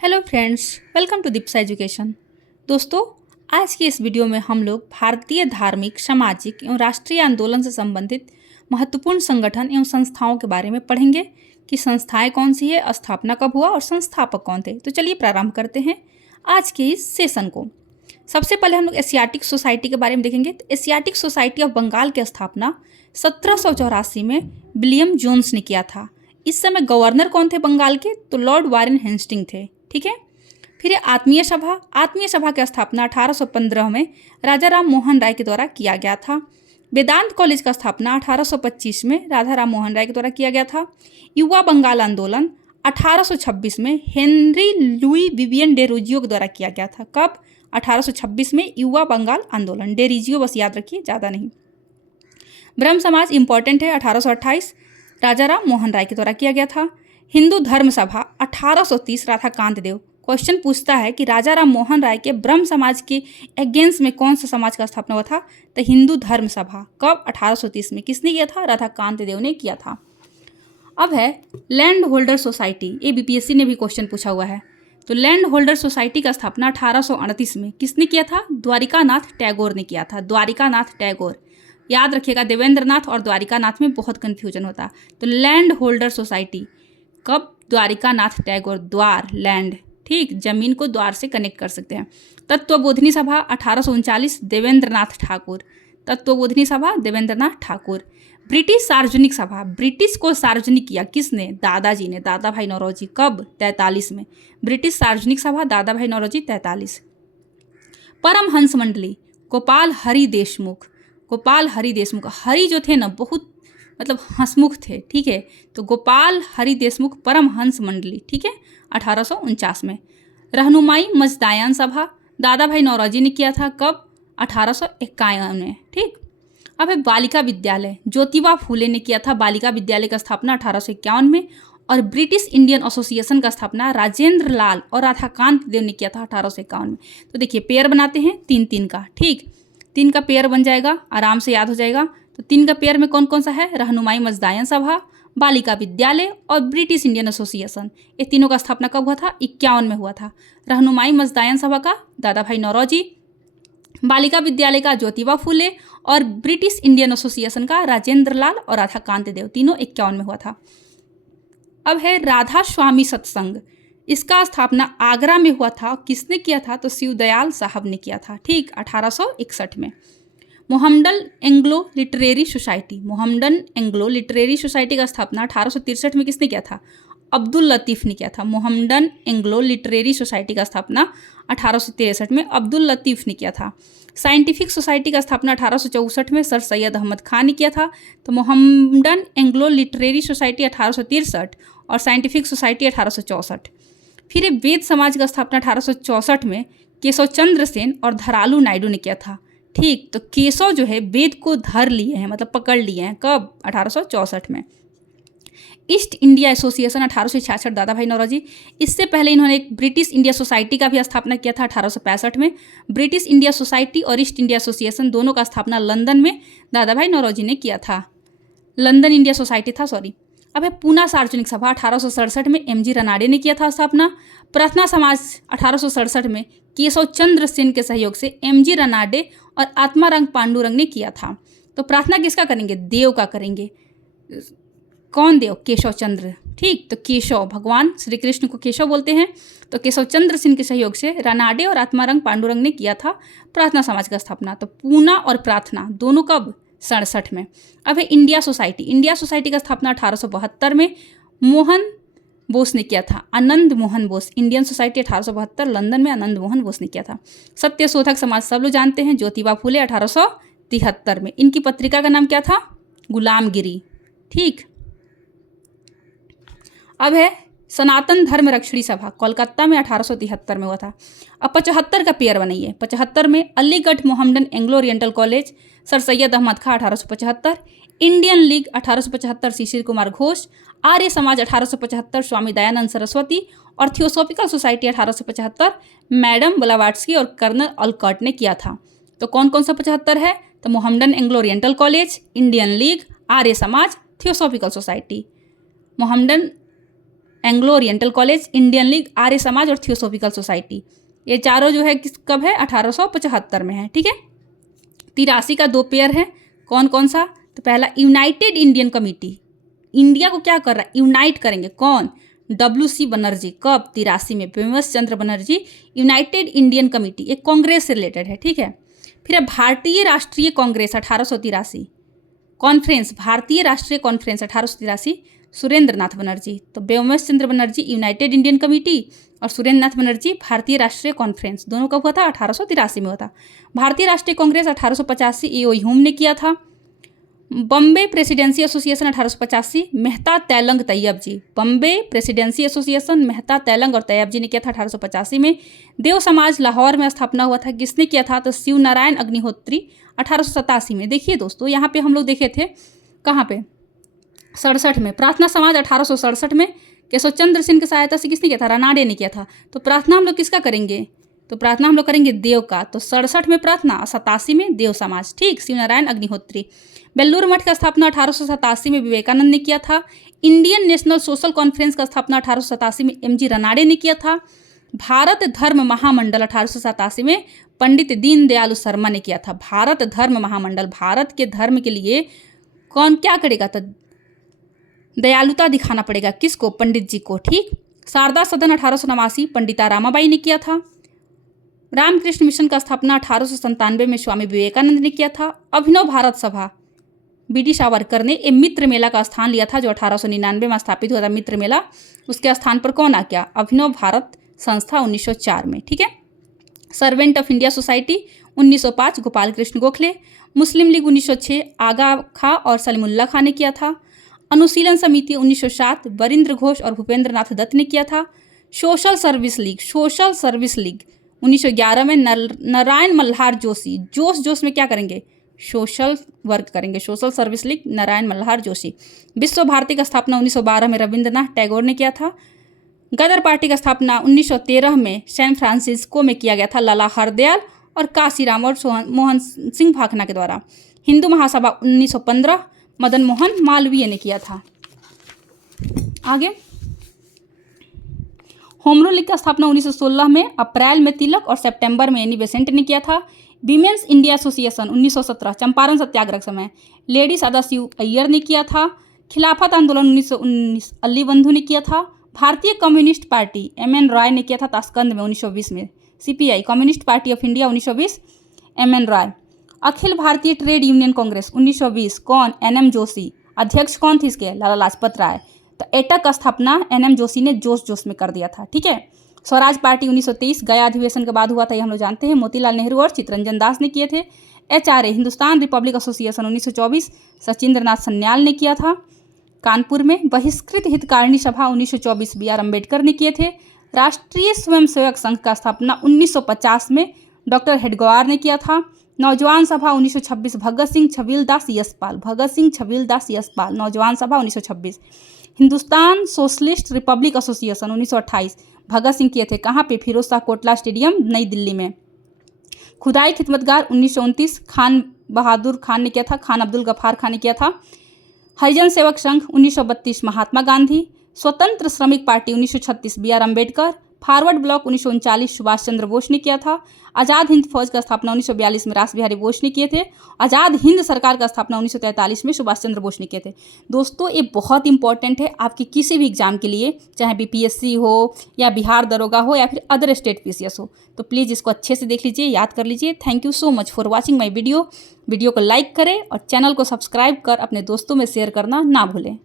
Hello friends, welcome to Deepsa education. दोस्तों, आज की इस वीडियो में हम लोग भारतीय धार्मिक, सामाजिक एवं राष्ट्रीय आंदोलन से संबंधित महत्वपूर्ण संगठन एवं संस्थाओं के बारे में पढ़ेंगे कि संस्थाएं कौन सी है, स्थापना कब हुआ और संस्थापक कौन थे। तो चलिए प्रारंभ करते हैं आज के इस सेशन को। सबसे पहले हम लोग एशियाटिक सोसाइटी के बारे में देखेंगे। तो एशियाटिक सोसाइटी ऑफ बंगाल की स्थापना 1784 में विलियम जोन्स ने किया था। इस समय गवर्नर कौन थे बंगाल के? तो लॉर्ड वारेन हेस्टिंग थे। ठीक है। फिर आत्मीय सभा की स्थापना 1815 में राजा राम मोहन राय के द्वारा किया गया था। वेदांत कॉलेज का स्थापना 1825 में राधा राम मोहन राय के द्वारा किया गया था। युवा बंगाल आंदोलन 1826 में हेनरी लुई विवियन डेरोजियो के द्वारा किया गया था। कब? 1826 में युवा बंगाल आंदोलन। डेरोजियो बस याद रखिए, ज़्यादा नहीं। ब्रह्म समाज इंपॉर्टेंट है, 1828 राजा राम मोहन राय के द्वारा किया गया था। हिंदू धर्म सभा 1830 राधाकांत देव। क्वेश्चन पूछता है कि राजा राम मोहन राय के ब्रह्म समाज के अगेंस्ट में कौन सा समाज का स्थापना हुआ था? तो हिंदू धर्म सभा। कब? 1830 में। किसने किया था? राधाकांत देव ने किया था। अब है लैंड होल्डर सोसाइटी। ये बीपीएससी ने भी क्वेश्चन पूछा हुआ है। तो लैंड होल्डर सोसाइटी का स्थापना 1838 में किसने किया था? द्वारिका नाथ टैगोर ने किया था। द्वारिका नाथ टैगोर। याद रखिएगा, देवेंद्र नाथ और द्वारिका नाथ में बहुत कन्फ्यूजन होता है। तो लैंड होल्डर सोसाइटी कब? द्वारिका नाथ टैगोर। द्वार, लैंड, ठीक, जमीन को द्वार से कनेक्ट कर सकते हैं। तत्वबोधिनी सभा 1839 देवेंद्र नाथ ठाकुर। तत्वबोधिनी सभा देवेंद्र नाथ ठाकुर। ब्रिटिश सार्वजनिक सभा, ब्रिटिश को सार्वजनिक किया किसने? दादाजी ने, दादा भाई नौरोजी। कब? 43 में। ब्रिटिश सार्वजनिक सभा दादा भाई नौरोजी 43। परमहंस मंडली गोपाल हरि देशमुख। गोपाल हरि देशमुख, हरि जो थे ना बहुत मतलब हंसमुख थे। ठीक है। तो गोपाल हरि देशमुख परमहंस मंडली। ठीक है, 1849 में। रहनुमाई मजदायान सभा दादा भाई नौरोजी ने किया था। कब? 1851 में। ठीक। अब है बालिका विद्यालय, ज्योतिबा फूले ने किया था बालिका विद्यालय का स्थापना 1851 में। और ब्रिटिश इंडियन एसोसिएशन का स्थापना राजेंद्र लाल और राधाकांत देव ने किया था 1851 में। तो देखिए पेयर बनाते हैं 3-3 का। ठीक, 3 का पेयर बन जाएगा, आराम से याद हो जाएगा। तो 3 का पेयर में कौन कौन सा है? रहनुमाई मजदायन सभा, बालिका विद्यालय और ब्रिटिश इंडियन एसोसिएशन। ये तीनों का स्थापना कब हुआ था? 51 में हुआ था। रहनुमाई मजदायन सभा का दादा भाई नौरोजी, बालिका विद्यालय का ज्योतिबा फूले और ब्रिटिश इंडियन एसोसिएशन का राजेंद्र लाल और राधाकांत देव। तीनों 51 में हुआ था। अब है राधा स्वामी सत्संग। इसका स्थापना आगरा में हुआ था। किसने किया था? तो शिवदयाल साहब ने किया था। ठीक, 1861 में। Mohammedan Anglo literary society, Mohammedan Anglo literary society का स्थापना 1863 में किसने किया था? अब्दुल लतीफ़ ने किया था। मोहम्मडन एंग्लो लिटरेरी सोसाइटी का स्थापना 1863 में अब्दुल लतीफ़ ने किया था। साइंटिफिक सोसाइटी का स्थापना 1864 में सर सैयद अहमद खान ने किया था। तो मोहम्मडन एंग्लो लिटरेरी सोसाइटी 1863 और साइंटिफिक सोसाइटी 1864। फिर वेद समाज का स्थापना 1864 में केशव चंद्र सेन और धरालू नायडू ने किया था। ठीक, तो केशव जो है वेद को धर लिए हैं, मतलब पकड़ लिए हैं। कब? 1864 में। ईस्ट इंडिया एसोसिएशन 1866 दादा भाई नौरोजी। इससे पहले इन्होंने एक ब्रिटिश इंडिया सोसाइटी का भी स्थापना किया था 1865 में। ब्रिटिश इंडिया सोसाइटी और ईस्ट इंडिया एसोसिएशन दोनों का स्थापना लंदन में दादा भाई नौरोजी ने किया था। लंदन इंडिया सोसाइटी था, सॉरी। अब है पूना सार्वजनिक सभा 1867 में एमजी रनाडे ने किया था स्थापना। प्रार्थना समाज 1867 में केशव चंद्र सेन के सहयोग से एमजी रनाडे और आत्माराम पांडुरंग ने किया था। तो प्रार्थना किसका करेंगे? देव का करेंगे। कौन देव? केशव चंद्र। ठीक, तो केशव, भगवान श्री कृष्ण को केशव बोलते हैं। तो केशव चंद्र सेन के सहयोग से रनाडे और आत्माराम पांडुरंग ने किया था प्रार्थना समाज का स्थापना। तो पूना और प्रार्थना दोनों कब? 67 में। अब है इंडिया सोसाइटी। इंडिया सोसाइटी का स्थापना 1872 में मोहन बोस ने किया था। Anand Mohan Bose. Indian society 1872 London में आनंद मोहन बोस ने किया था। सत्य शोधक समाज सब लोग जानते हैं, ज्योतिबा फूले 1873 में। इनकी पत्रिका का नाम क्या था? गुलामगिरी। ठीक। अब है सनातन धर्म रक्षणी सभा, कोलकाता में 1873 में हुआ था। अब 75 का पेयर बनाइए। 75 में Aligarh Mohammedan Anglo Oriental College sir Syed Ahmed Khan 1875। Indian league 1875 Sisir Kumar Ghosh. Arya Samaj 1875 Swami Dayanand Saraswati और थियोसॉफिकल सोसाइटी 1875 मैडम ब्लावाट्स्की और कर्नल ऑलकॉट ने किया था। तो कौन कौन सा 75 है? तो Mohammedan Anglo Oriental College, Indian League, Arya Samaj, theosophical society. Mohammedan Anglo Oriental College, Indian League, Arya Samaj और थियोसॉफिकल सोसाइटी। ये चारों जो है कब है? 1875 में है। ठीक है। 83 का 2 पेयर है। कौन कौन सा? तो पहला यूनाइटेड इंडियन कमिटी, इंडिया को क्या कर रहा है? यूनाइट करेंगे। कौन? WC बनर्जी। कब? 83 में। बिमस चंद्र बनर्जी, यूनाइटेड इंडियन कमिटी, एक कांग्रेस से रिलेटेड है। ठीक है। फिर है भारतीय राष्ट्रीय कांग्रेस 1883, कॉन्फ्रेंस, भारतीय राष्ट्रीय कॉन्फ्रेंस 1883, सुरेंद्र नाथ बनर्जी। तो बिमस चंद्र बनर्जी यूनाइटेड इंडियन कमिटी और सुरेंद्र नाथ बनर्जी भारतीय राष्ट्रीय कॉन्फ्रेंस, दोनों कब हुआ था? 1883 में हुआ था। भारतीय राष्ट्रीय कांग्रेस 1885 A.O. ह्यूम ने किया था। बम्बे प्रेसिडेंसी एसोसिएशन 1885 मेहता तैलंग तैयब जी, बम्बे प्रेसिडेंसी एसोसिएशन मेहता तैलंग और तैयब जी ने किया था 1885 में। देव समाज लाहौर में स्थापना हुआ था, किसने किया था? तो शिव नारायण अग्निहोत्री 1887 में। देखिए दोस्तों, यहाँ पे हम लोग देखे थे कहाँ पे? 67 में। प्रार्थना समाज 1867 में केशव चंद्र सेन की सहायता से किसने किया था? रानाडे ने किया था। तो प्रार्थना हम लोग किसका करेंगे? तो प्रार्थना हम लोग करेंगे देव का। तो 67 में प्रार्थना, 87 में देव समाज। ठीक। शिव नारायण अग्निहोत्री। बेल्लूर मठ का स्थापना 1887 में विवेकानंद ने किया था। इंडियन नेशनल सोशल कॉन्फ्रेंस का स्थापना 1887 में MG रानाडे ने किया था। भारत धर्म महामंडल 1887 में पंडित दीनदयाल शर्मा ने किया था। भारत धर्म महामंडल, भारत के धर्म के लिए कौन क्या करेगा? तो दयालुता दिखाना पड़ेगा। किसको? पंडित जी को। ठीक। शारदा सदन 1889 पंडिता रामाबाई ने किया था। रामकृष्ण मिशन का स्थापना 1897 में स्वामी विवेकानंद ने किया था। अभिनव भारत सभा BD सावरकर ने एक मित्र मेला का स्थान लिया था, जो 1899 में स्थापित हुआ था मित्र मेला। उसके स्थान पर कौन आ गया? अभिनव भारत संस्था 1904 में। ठीक है। Servant of India society 1905 Gopal Krishna Gokhale. Muslim league 1906 आगा खां और सलीमुल्लाह खां ने किया था। अनुशीलन समिति 1907 वरिंद्र घोष और भूपेंद्र नाथ दत्त ने किया था। सोशल सर्विस लीग 1911 में नारायण मल्हार जोशी, जोश में क्या करेंगे? सोशल वर्क करेंगे। Social service league Narayan Malhar Joshi. विश्व भारती का स्थापना 1912 में रविंद्रनाथ टैगोर ने किया था। गदर पार्टी का स्थापना 1913 में सैन फ्रांसिस्को में किया गया था, लाला हरदयाल और काशीराम और मोहन सिंह भाखना के द्वारा। हिंदू महासभा 1915 मदन मोहन मालवीय ने किया था। आगे होम रूल लीग का स्थापना 1916 में अप्रैल में तिलक और सितंबर में एनी बेसेंट ने किया था। विमेंस इंडिया एसोसिएशन 1917 चंपारण सत्याग्रह समय लेडी सदाशिव अय्यर ने किया था। खिलाफत आंदोलन 1919 अली बंधु ने किया था। भारतीय कम्युनिस्ट पार्टी MN रॉय ने किया था ताशकंद में 1920 में। CPI communist party of India 1920 MN Roy. Akhil Bharatiya trade union Congress 1920 कौन? NM जोशी। अध्यक्ष कौन थे इसके? लाला लाजपत राय। तो एटक का स्थापना NM जोशी ने जोश में कर दिया था। ठीक है। स्वराज पार्टी 1923 गया अधिवेशन के बाद हुआ था, ये हम लोग जानते हैं। मोतीलाल नेहरू और चित्तरंजन दास ने किए थे। HRA Hindustan republic association 1924 Sachindra Nath Sanyal ने किया था कानपुर में। बहिष्कृत हितकारिणी सभा 1924 BR अम्बेडकर ने किए थे। राष्ट्रीय स्वयंसेवक संघ का स्थापना 1950 में डॉक्टर हेडगवार ने किया था। नौजवान सभा 1926 भगत सिंह छबीलदास यशपाल, नौजवान सभा 1926। Hindustan socialist Republic association 1928 Bhagat Singh किए थे। कहाँ पे? फिरोज शाह कोटला स्टेडियम नई दिल्ली में। खुदाई खिदमतगार 1929 खान बहादुर खान ने किया था, खान अब्दुल गफ्फार खान ने किया था। हरिजन सेवक संघ 1932 महात्मा Gandhi. Swatantra Shramik party 1936 BR Ambedkar. Forward bloc 1939 Subhash Chandra Bose ने किया था। आज़ाद हिंद फौज का स्थापना 1942 में रास बिहारी बोस ने किए थे। आज़ाद हिंद सरकार का स्थापना 1943 में सुभाष चंद्र बोस ने किए थे। दोस्तों ये बहुत इंपॉर्टेंट है आपके किसी भी एग्जाम के लिए, चाहे BPSC हो या बिहार दरोगा हो या फिर अदर स्टेट PCS हो। तो प्लीज़ इसको अच्छे से देख लीजिए, याद कर लीजिए। Thank you so much for watching my video को लाइक करें और चैनल को सब्सक्राइब कर अपने दोस्तों में शेयर करना ना भूलें।